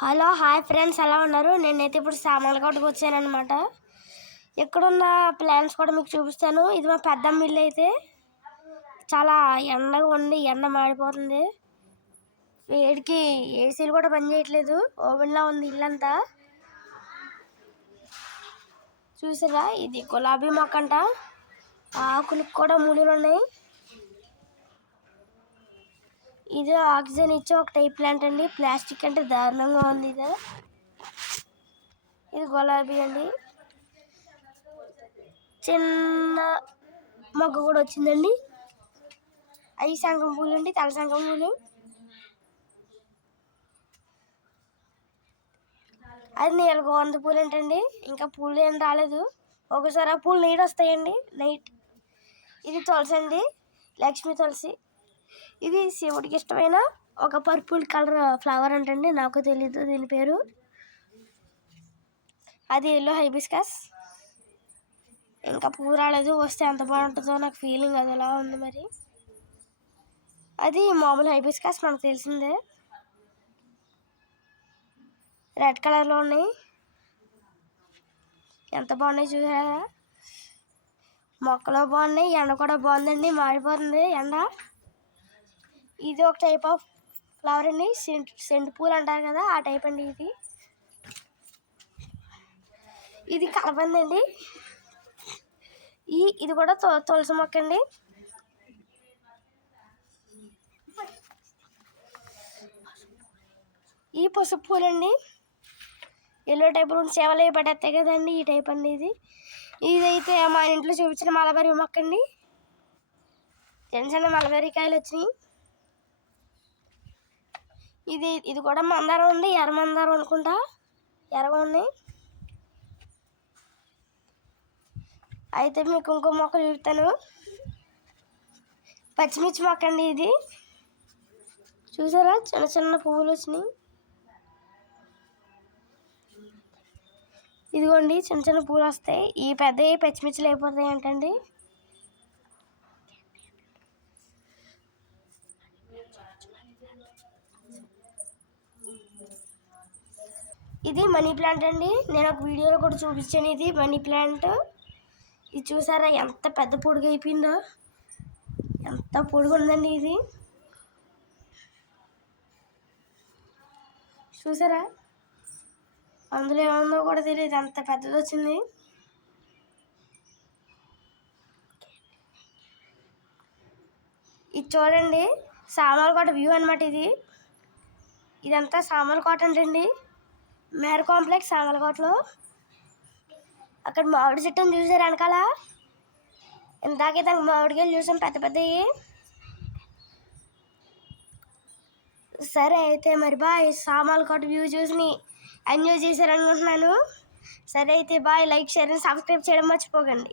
Hello hi friends, ఎలా ఉన్నారు? నేనైతే ఇప్పుడు సామర్లకోటకు వచ్చానమాట. ఇక్కడున్న ప్లాంట్స్ కూడా మీకు చూపిస్తాను. ఇది మా పెద్దమ్మ ఇల్లు. అయితే చాలా ఎండగా ఉంది, ఎండ మాడిపోతుంది. వేడికి ఏసీలు కూడా పనిచేయట్లేదు, ఓవెన్లా ఉంది ఇల్లంతా. చూసారా, ఇది గులాబీ మొక్క అంట. ఆకులకు కూడా ముడులు ఉన్నాయి. ఇది ఆక్సిజన్ ఇచ్చే ఒక టైప్ ప్లాంట్ అండి. ప్లాస్టిక్ అంటే దారుణంగా ఉంది. ఇది గులాబీ అండి. చిన్న మొగ్గ కూడా వచ్చిందండి. అవి సంగం పూలు అండి, తెల్ల సంగం పూలు. అది నీళ్ళ వంద పూలు ఏంటండి, ఇంకా పూలు ఏం రాలేదు. ఒకసారి ఆ పూలు నైట్ వస్తాయండి, నైట్. ఇది తులసి అండి, లక్ష్మీ తులసి. ఇది శివుడికి ఇష్టమైన ఒక పర్పుల్ కలర్ ఫ్లవర్ అంటండి, నాకు తెలీదు దీని పేరు. అది ఎల్లో హైబిస్కస్. ఇంకా పువ్వు రాలేదు, వస్తే ఎంత బాగుంటుందో నాకు ఫీలింగ్ అది ఎలా ఉంది. మరి అది మామూలు హైబిస్కస్, మనకు తెలిసిందే. రెడ్ కలర్లో ఉన్నాయి, ఎంత బాగున్నాయి చూసారా. మొక్కలు బాగున్నాయి, ఎండ కూడా బాగుందండి, మాడిపోతుంది ఎండ. ఇది ఒక టైప్ ఆఫ్ ఫ్లవర్ అండి, సెంటు పూలు అంటారు కదా, ఆ టైప్ అండి ఇది. ఇది కలబంద అండి. ఇది కూడా తులసి మొక్క అండి. ఈ పసుపు పూలండి, ఎల్లో టైప్ సేవలు అవి పడేస్తాయి కదండి, ఈ టైప్ అండి ఇది. ఇదైతే మా ఇంట్లో చూపించిన మలబరీ మొక్క అండి. చిన్న చిన్న మలబరీ కాయలు వచ్చినాయి. ఇది కూడా మందారం ఉంది, ఎర్ర మందారం అనుకుంటా, ఎర్రగా ఉన్నాయి. అయితే మీకు ఇంకో మొక్క చూపుతాను. పచ్చిమిర్చి మొక్క అండి ఇది. చూసారా, చిన్న చిన్న పువ్వులు వచ్చినాయి. ఇదిగోండి, చిన్న చిన్న పూలు వస్తాయి. ఈ పెద్ద పచ్చిమిర్చిలు అయిపోతాయి అంటండి. ఇది మనీ ప్లాంట్ అండి, నేను ఒక వీడియోలో కూడా చూపించాను. ఇది మనీ ప్లాంట్. ఇది చూసారా, ఎంత పెద్ద పొడుగు అయిపోయిందో, ఎంత పొడుగు ఉందండి ఇది. చూసారా, అందులో ఏముందో కూడా తెలియదు, అంత పెద్దది వచ్చింది. ఇది చూడండి, సామర్లకోట వ్యూ అనమాట ఇది. ఇదంతా సామర్లకోట అంటండి, మేర కాంప్లెక్స్ సామర్లకోటలో. అక్కడ మామిడి చెట్టుని చూసారు వెనకాల. ఇందాకే దానికి మామిడికాయలు చూసాం, పెద్ద పెద్దవి. సరే అయితే మరి బాయ్. సామర్లకోట వ్యూ చూసి ఎంజాయ్ చేశారనుకుంటున్నాను. సరే అయితే బాయ్. లైక్, షేర్, సబ్స్క్రైబ్ చేయడం మర్చిపోకండి.